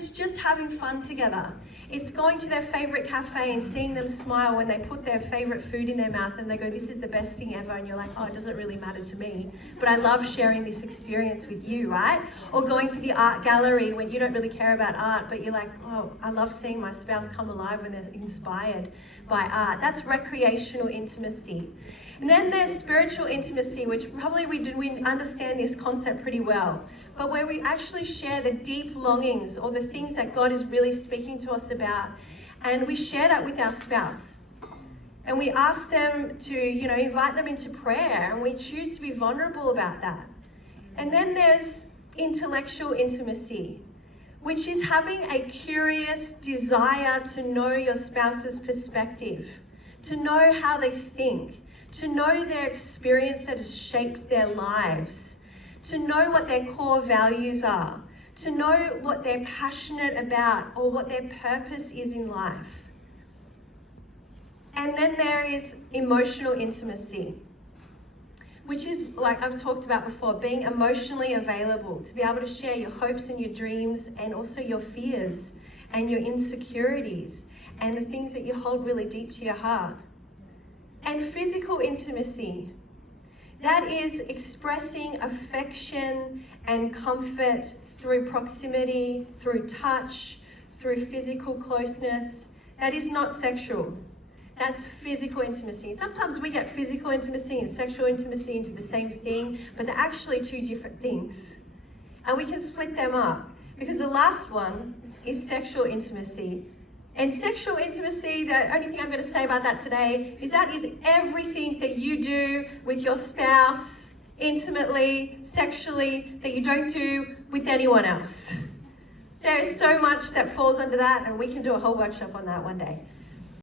it's just having fun together. It's going to their favorite cafe and seeing them smile when they put their favorite food in their mouth and they go, this is the best thing ever. And you're like, oh, it doesn't really matter to me, but I love sharing this experience with you, right? Or going to the art gallery when you don't really care about art, but you're like, oh, I love seeing my spouse come alive when they're inspired by art. That's recreational intimacy. And then there's spiritual intimacy, which probably we understand this concept pretty well, but where we actually share the deep longings or the things that God is really speaking to us about. And we share that with our spouse. And we ask them to, invite them into prayer, and we choose to be vulnerable about that. And then there's intellectual intimacy, which is having a curious desire to know your spouse's perspective, to know how they think, to know their experience that has shaped their lives, to know what their core values are, to know what they're passionate about or what their purpose is in life. And then there is emotional intimacy, which is, like I've talked about before, being emotionally available, to be able to share your hopes and your dreams and also your fears and your insecurities and the things that you hold really deep to your heart. And physical intimacy, that is expressing affection and comfort through proximity, through touch, through physical closeness. That is not sexual. That's physical intimacy. Sometimes we get physical intimacy and sexual intimacy into the same thing, but they're actually two different things. And we can split them up, because the last one is sexual intimacy. And sexual intimacy, the only thing I'm going to say about that today is that is everything that you do with your spouse intimately, sexually, that you don't do with anyone else. There is so much that falls under that, and we can do a whole workshop on that one day.